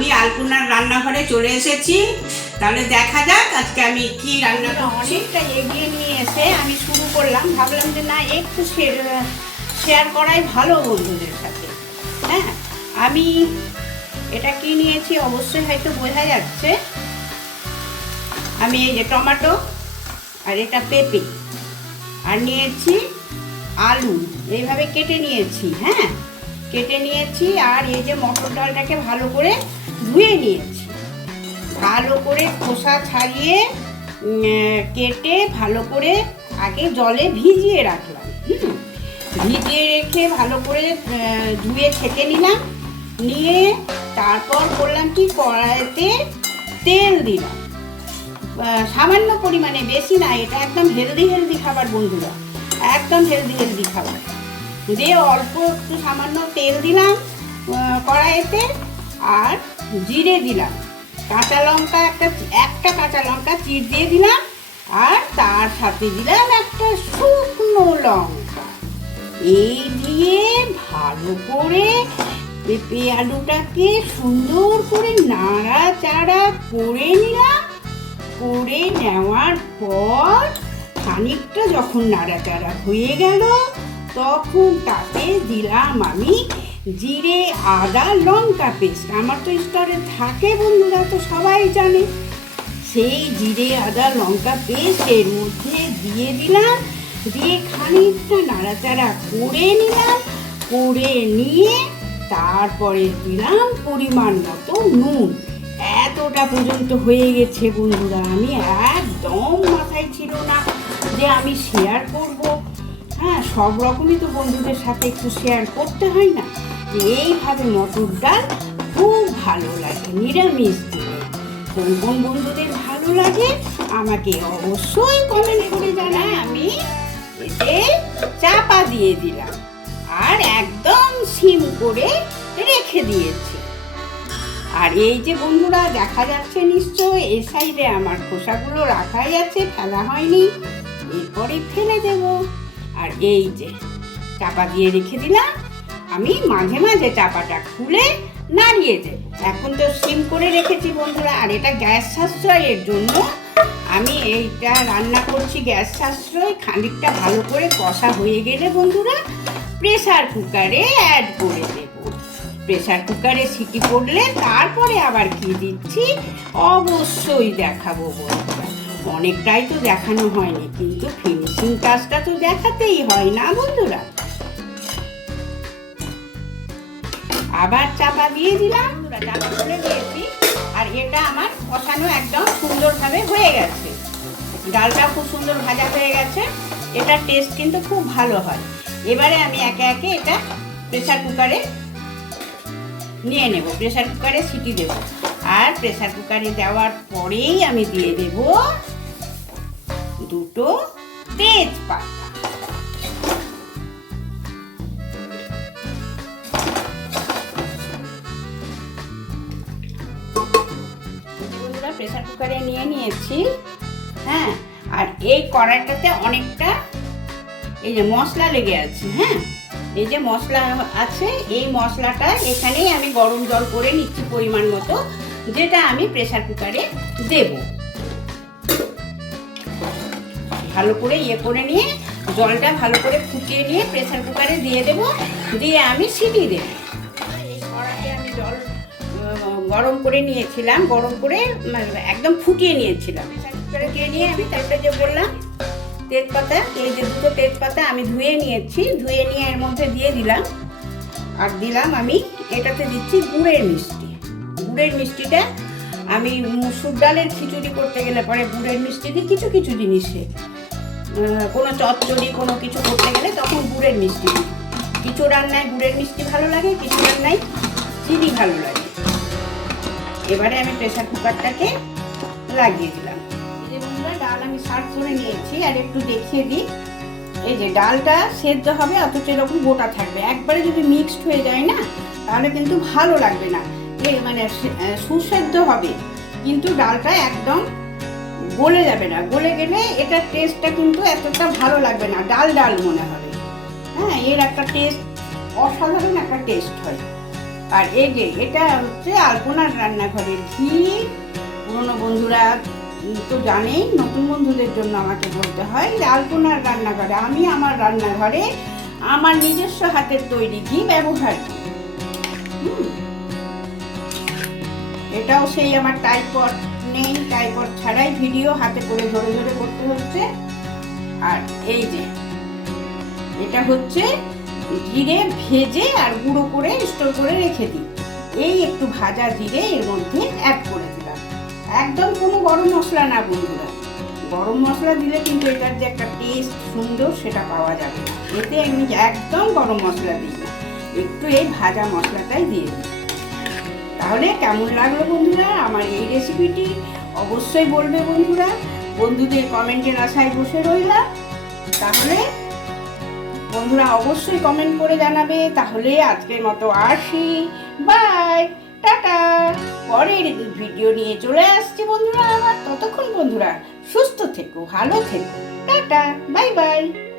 আমি আলপনার রান্নাঘরে চলে এসেছি। তাহলে দেখা যাক আজকে আমি কি রান্না করছি। অনেকটা এগিয়ে নিয়ে এসে আমি শুরু করলাম। ভাবলাম যে না একটু শেয়ার করাই ভালো বন্ধুদের সাথে। হ্যাঁ আমি এটা কি নিয়েছি অবশ্যই হয়তো বোঝা যাচ্ছে। আমি এই যে টমেটো আর এটা পেঁপে। আর নিয়েছি আলু। এইভাবে কেটে নিয়েছি হ্যাঁ। কেটে নিয়েছি আর এই যে মটর ডালটাকে ভালো করে ধুয়ে নিয়েছি। ভালো করে খোসা ছাড়িয়ে কেটে ভালো করে আগে জলে ভিজিয়ে রাখলাম ভিজিয়ে রেখে ভালো করে ধুয়ে ছেঁকে নিলাম। নিয়ে তারপর করলাম কি? কড়াইতে তেল দিলাম। সামান্য পরিমাণে, বেশি না, এটা একদম হেলদি হেলদি খাবার বন্ধুরা, একদম হেলদি হেলদি খাবার। দিয়ে অল্প একটু সামান্য তেল দিলাম কড়াইতে আর জিরে দিলাম। কাঁচা লঙ্কা একটা একটা কাঁচা লঙ্কা চিড় দিয়ে দিলাম, আর তার সাথে দিলাম একটা শুকনো লঙ্কা। এই দিয়ে ভালো করে পেঁপে আলুটাকে সুন্দর করে নাড়াচাড়া করে নিলাম। করে নেওয়ার পর খানিকটা যখন নাড়াচাড়া হয়ে গেল তখন তাতে দিলাম আমি জিরে, আদা, লঙ্কা পেস্ট আমার তো স্টোরে থাকে বন্ধুরা, তো সবাই জানে। সেই জিরে, আদা, লঙ্কা পেস্ট এর মধ্যে দিয়ে দিলাম। দিয়ে খানিকটা নাড়াচাড়া করে নিলাম। করে নিয়ে তারপরে দিলাম পরিমাণ মতো নুন। এতটা পর্যন্ত হয়ে গেছে বন্ধুরা, আমি একদম মাথায় ছিল না যে আমি শেয়ার করব। হ্যাঁ সব রকমই তো বন্ধুদের সাথে একটু শেয়ার করতে হয় না। যে এইভাবে মটর ডাল খুব ভালো লাগে, নিরামিষ দিলে কোন কোন বন্ধুদের ভালো লাগে আমাকে অবশ্যই কমেন্ট করে জানা আমি এতে চাপা দিয়ে দিলাম। আর একদম সিম করে রেখে দিয়েছি। আর এই যে বন্ধুরা, দেখা যাচ্ছে নিশ্চয় এই সাইডে আমার খোসাগুলো রাখাই আছে, ফেলা হয়নি। এরপরে ফেলে দেব। আর এই যে, চাপা দিয়ে রেখে দিলাম। আমি মাঝে মাঝে চাপাটা খুলে নাড়িয়ে দেব। এখন তো সিম করে রেখেছি বন্ধুরা, আর এটা গ্যাস সাশ্রয়ের জন্য। আমি এইটা রান্না করছি গ্যাস সাশ্রয়, খানিকটা ভালো করে কষা হয়ে গেলে বন্ধুরা, প্রেসার কুকারে অ্যাড করে দেব। প্রেসার কুকারে সিটি পড়লে তারপরে আবার কি দিচ্ছি? অবশ্যই দেখাবো বন্ধুরা। অনেকটাই তো দেখানো হয়নি, কিন্তু কাজটা তো দেখাতেই হয় না, বন্ধুরা। আবার চাপা দিয়ে দিলাম। করে আর এটা আমার কষানো একদম সুন্দরভাবে হয়ে গেছে। ডালটা খুব সুন্দর ভাজা হয়ে গেছে। এটার টেস্ট কিন্তু খুব ভালো হয়। এবারে আমি একে একে এটা প্রেসার কুকারে নিয়ে নেব। প্রেসার কুকারে সিটি দেব। আর প্রেশার কুকারে দেওয়ার পরেই আমি দিয়ে দেব দুটো তেজপাতা প্রেসার কুকারে নিয়ে নিয়েছি হ্যাঁ? আর এই কড়াইটাতে অনেকটা এই যে মশলা লেগে আছে হ্যাঁ? এই যে মশলা আছে, এই মশলাটা এখানেই আমি গরম জল করে নিচ্ছি পরিমাণ মতো, যেটা আমি প্রেসার কুকারে দেব। ভালো করে ইয়ে করে নিয়ে, জলটা ভালো করে ফুটিয়ে নিয়ে প্রেসার কুকারে দিয়ে দেব। দিয়ে আমি সিটি দেব। আমি জল গরম করে নিয়েছিলাম। গরম করে মানে একদম ফুটিয়ে নিয়েছিলাম। প্রেসার কুকারে নিয়ে আমি তারপরে যে বললাম, তেজপাতা, এই যে দুটো তেজপাতা আমি ধুয়ে নিয়েছি। ধুয়ে নিয়ে এর মধ্যে দিয়ে দিলাম। আর দিলাম আমি এটাতে দিচ্ছি গুড়ের মিষ্টি। গুড়ের মিষ্টিটা আমি মুসুর ডালের খিচুড়ি করতে গেলে পরে গুড়ের মিষ্টি দিই কিছু কিছু জিনিসে কোনো চচ্চড়ি, কোনো কিছু করতে গেলে তখন গুড়ের মিষ্টি দিই। কিছু রান্নায় গুড়ের মিষ্টি ভালো লাগে, কিছু রান্নায় চিনি ভালো লাগে। এবারে আমি প্রেসার কুকারটাকে লাগিয়ে দিলাম। যে ডাল আমি সার্ভ করে নিয়েছি, আর একটু দেখিয়ে দিই। এই যে ডালটা সেদ্ধ হবে, অথচ এরকম গোটা থাকবে। একবারে যদি মিক্সড হয়ে যায় না, তাহলে কিন্তু ভালো লাগবে না। মানে সুসেদ্ধ হবে। কিন্তু ডালটা একদম গলে যাবে না। গলে গেলে এটার টেস্টটা কিন্তু এতটা ভালো লাগবে না। ডাল ডাল মনে হবে। হ্যাঁ এর একটা টেস্ট অসাধারণ একটা টেস্ট হয়। আর এই যে, এটা হচ্ছে আলপনার রান্নাঘরের ঘি। পুরনো বন্ধুরা তো জানেই, নতুন বন্ধুদের জন্য আমাকে বলতে হয়, যে আলপনার রান্নাঘরে, আমি আমার রান্নাঘরে আমার নিজস্ব হাতের তৈরি ঘি ব্যবহার করি। এটাও সেই আমার টাইপট নেই টাইপট ছাড়াই ভিডিও হাতে করে ধরে ধরে করতে হচ্ছে। আর এই যে, এটা হচ্ছে জিরে ভেজে আর গুঁড়ো করে স্টোর করে রেখে দিই। এই একটু ভাজা জিরে এর মধ্যে অ্যাড করে দিলাম। একদম কোনো গরম মশলা না বন্ধুরা। গরম মশলা দিলে কিন্তু এটার যে একটা টেস্ট সুন্দর সেটা পাওয়া যাবে এতে আমি একদম গরম মশলা দিই না। একটু এই ভাজা মশলাটাই দিয়ে দিই। তাহলে কেমন লাগল বন্ধুরা? আমার এই রেসিপিটি অবশ্যই বলবে বন্ধুরা। বন্ধুদের কমেন্টের আশায় বসে রইলাম। তাহলে বন্ধুরা অবশ্যই কমেন্ট করে জানাবে। তাহলে আজকের মতো আসি। By tata! পরের ভিডিও নিয়ে চলে আসছি বন্ধুরা আবার। ততক্ষণ বন্ধুরা সুস্থ থেকো, ভালো থেকো। টাটা! Bye bye